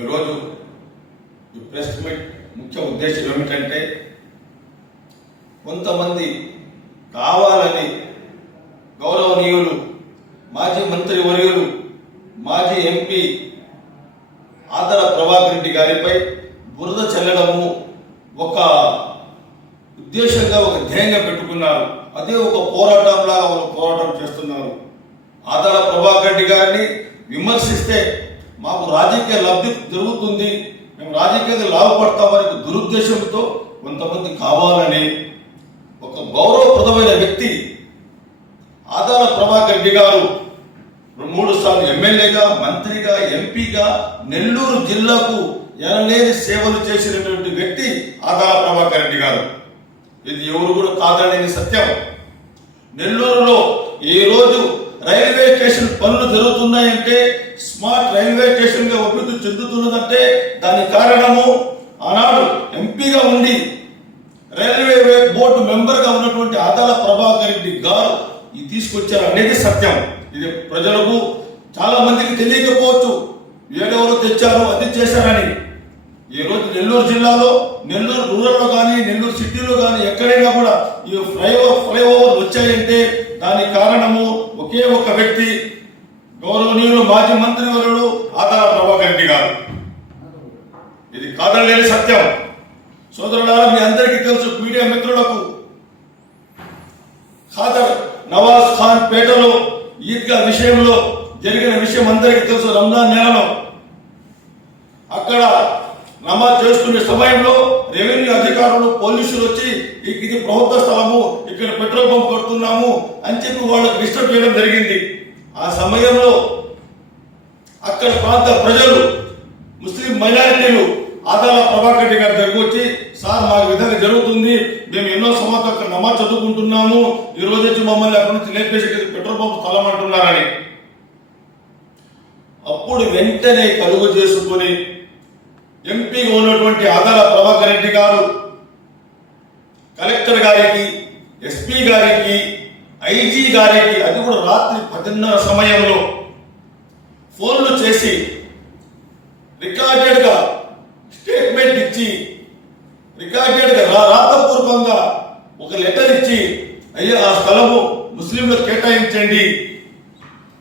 ఈరోజు ఈ press meet ముఖ్య ఉద్దేశం ఏమిటంటే కొంతమంది కావాలని గౌరవనీయులు మాజీ మంత్రి వర్యులు మాజీ ఎంపీ ఆదర ప్రభాకర్ రెడ్డి గారిపై బురద చల్లడము ఒక ఉద్దేశంగా ఒక ధ్యేయంగా పెట్టుకున్నారు. అదే ఒక పోరాటంలాగా వాళ్ళు పోరాటం చేస్తున్నారు. ఆదర ప్రభాకర్ రెడ్డి గారిని విమర్శిస్తే మాకు రాజకీయ లబ్ధి జరుగుతుంది. మేము రాజకీయంగా లాభపడతామని దురుద్దేశంతో కొంతమంది కావాలని ఒక గౌరవప్రదమైన వ్యక్తి ఆదాల ప్రభాకర్ రెడ్డి గారు మూడు సార్లు ఎమ్మెల్యేగా మంత్రిగా ఎంపీగా నెల్లూరు జిల్లాకు ఎనలేని సేవలు చేసినటువంటి వ్యక్తి ఆదాల ప్రభాకర్ రెడ్డి గారు. ఇది ఎవరు కూడా కాదనేది సత్యం. నెల్లూరులో ఈ రోజు రైల్వే స్టేషన్ పనులు జరుగుతున్నాయంటే స్మార్ట్ రైల్వే స్టేషన్గా అభివృద్ధి చెందుతున్నదంటే దానికి కారణము ఆనాడు ఎంపీగా ఉండి రైల్వే బోర్డు మెంబర్గా ఉన్నటువంటి ఆదాల ప్రభాకర్ రెడ్డి గారు ఇది తీసుకొచ్చారు అనేది సత్యం. ఇది ప్రజలకు చాలా మందికి తెలియకపోవచ్చు. ఏడెవరో తెచ్చారు అది చేశారని. ఈ రోజు నెల్లూరు జిల్లాలో నెల్లూరు రూరల్లో కానీ నెల్లూరు సిటీలో కానీ ఎక్కడైనా కూడా ఈ ఫ్లైఓవర్ ఫ్లైఓవర్ వచ్చాయంటే దానికి కారణము ఒకే ఒక వ్యక్తి గౌరవనీయులు మాజీ మంత్రి వరుడు ఆదాల ప్రభాకర్ రెడ్డి గారు. ఇది కాదనలేని సత్యం. సోదరులారా మీ అందరికీ తెలుసు మీడియా మిత్రులకు ఖాదర్ నవాజ్ ఖాన్ పేటలో ఈద్గా విషయంలో జరిగిన విషయం అందరికీ తెలుసు రంజాన్ నెలలో. అక్కడ నమాజ్ చేసుకునే సమయంలో రెవెన్యూ అధికారులు పోలీసులు వచ్చి ఇది ప్రభుత్వ స్థలము ఇక్కడ పెట్రోల్ పంప్ కొడుతున్నాము అని చెప్పి వాళ్ళకి డిస్టర్బ్ చేయడం జరిగింది. ఆ సమయంలో అక్కడ ప్రాంత ప్రజలు ముస్లిం మైనారిటీలు ఆదాల ప్రభాకర్ రెడ్డి గారి దగ్గరకు వచ్చి సార్ మాకు విధంగా జరుగుతుంది. మేము ఎన్నో సంవత్సరాలు అక్కడ నమాజ్ చదువుకుంటున్నాము. ఈ రోజు వచ్చి మమ్మల్ని అక్కడి నుంచి లేపేసి పెట్రోల్ పంప్ స్థలం అంటున్నారని. అప్పుడు వెంటనే కలుగు చేసుకొని ఎంపీగా ఉన్నటువంటి ఆదాల ప్రభాకర్ రెడ్డి గారు కలెక్టర్ గారికి ఎస్పీ గారికి ఐజీ గారికి అది కూడా రాత్రి పదిన్నర సమయంలో ఫోన్లు చేసి రికార్డెడ్గా స్టేట్మెంట్ ఇచ్చి రికార్డెడ్గా రాతపూర్వకంగా ఒక లెటర్ ఇచ్చి అయ్యా ఆ స్థలము ముస్లింలకు కేటాయించండి.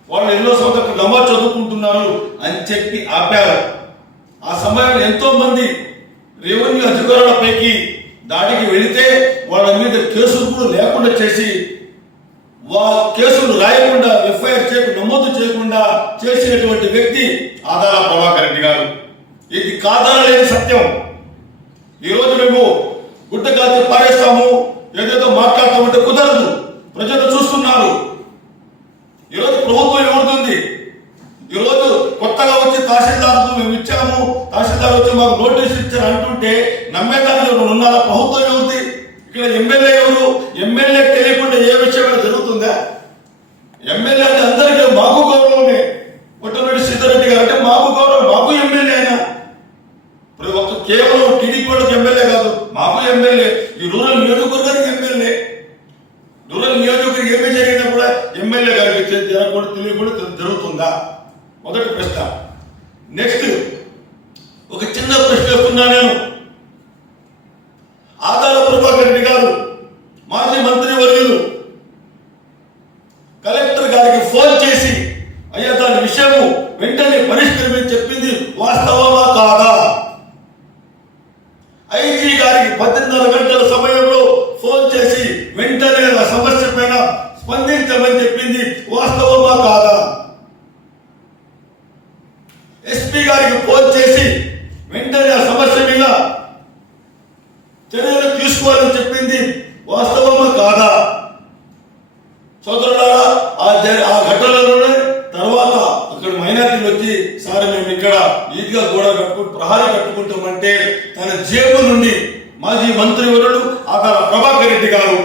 వాళ్ళు ఎన్నో సంవత్సరాలు నమాజ్ చదువుకుంటున్నారు అని చెప్పి ఆపారు. ఆ సమయంలో ఎంతో మంది రెవెన్యూ అధికారులపైకి దాడికి వెళితే వాళ్ళ మీద కేసులు కూడా లేకుండా చేసి వాళ్ళ కేసులు రాయకుండా ఎఫ్ఐఆర్ చేయకుండా నమోదు చేయకుండా చేసినటువంటి వ్యక్తి ఆదాల ప్రభాకర్ రెడ్డి గారు. ఇది కాదనలేని సత్యం. ఈరోజు మేము గుడ్డ కాల్చి పారేస్తాము ఏదేదో మాట్లాడతామంటే కుదరదు. ప్రజలు చూస్తున్నారు. ఈరోజు ప్రభుత్వం ఏమవుతుంది ఈరోజు కొత్తగా వచ్చి తహసీల్దార్కు మేము ఇచ్చాము. తహసీల్దార్ వచ్చి మాకు నోటీసులు ఇచ్చారు అంటుంటే నమ్మేదానికి ఉన్నారా ప్రభుత్వం ఏముంది ఇక్కడ ఎమ్మెల్యే ఎవరు ఎమ్మెల్యే తెలియకుండా ఏ విషయమైనా జరుగుతుందా ఎమ్మెల్యే అంటే అందరికీ మాకు గౌరవమే. కొట్టరెడ్డి సీతారెడ్డి గారు అంటే మాకు గౌరవం మాకు ఎమ్మెల్యే అయినా ఇప్పుడు ఒక కేవలం టీడీపీ వాళ్ళకి ఎమ్మెల్యే కాదు మాకు ఎమ్మెల్యే. ఈ రూరల్ నియోజకవర్గానికి ఎమ్మెల్యే. రూరల్ నియోజకవర్గం ఏమీ జరిగినా కూడా ఎమ్మెల్యే గారికి తె- జరగకుండా జరుగుతుందా? మొదటి ప్రశ్న. నెక్స్ట్ ఒక చిన్న ప్రశ్న వేస్తున్నా నేను ఆదాల ప్రభాకర్ రెడ్డి గారు మాజీ మంత్రి వర్యులు కలెక్టర్ గారికి ఫోన్ చేసి అయ్యా దాని విషయము వెంటనే పరిష్కరించని చెప్పింది వాస్తవమా కాదా ఐజీ గారికి పద్దెనిమిది గంటల సమయంలో ఫోన్ చేసి వెంటనే ఆ సమస్య పైన స్పందించమని చెప్పింది వాస్తవమా కాదా ఎస్పీ గారికి ఫోన్ చేసి వెంటనే ఆ సమస్య మీద చర్యలు తీసుకోవాలని చెప్పింది వాస్తవమా కాదా సోదరులారా ఆ జ- ఆ ఘటనలోనే తర్వాత అక్కడ మైనార్టీలు వచ్చి సార్ మేము ఇక్కడ ఈద్గా గోడ కట్టుకుంటూ ప్రహారీ కట్టుకుంటామంటే తన జేబు నుండి మాజీ మంత్రివరుడు ఆధార ప్రభాకర్ రెడ్డి గారు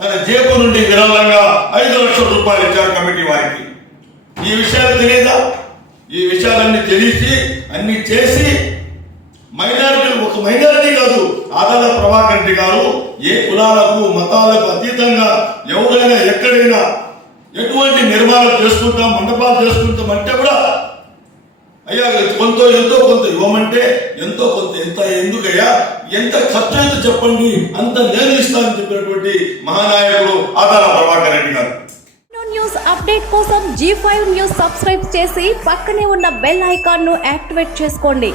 తన జేబు నుండి విరాళంగా ఐదు లక్షల రూపాయలు ఇచ్చారు కమిటీ వారికి. ఈ విషయాలు తెలియదా? ఈ విషయాలన్నీ తెలిసి అన్ని చేసి మైనారిటీ ఒక మైనారిటీ కాదు ఆదాల ప్రభాకర్ రెడ్డి గారు ఏ కులాలకు మతాలకు అతీతంగా ఎవరైనా ఎక్కడైనా ఎటువంటి నిర్మాణాలు చేసుకుంటాం మండపాలు చేసుకుంటాం అంటే కూడా అయ్యా కొంత ఎంతో కొంత ఇవ్వమంటే ఎంతో కొంత ఎంత ఎందుకయ్యా? ఎంత ఖర్చు అయితే చెప్పండి అంత నేను ఇస్తానని చెప్పినటువంటి మహానాయకుడు ఆదాల ప్రభాకర్ రెడ్డి గారు. న్యూస్ అప్డేట్ కోసం జీ ఫైవ్ న్యూస్ సబ్స్క్రైబ్ చేసి పక్కనే ఉన్న బెల్ ఐకాన్ను యాక్టివేట్ చేసుకోండి.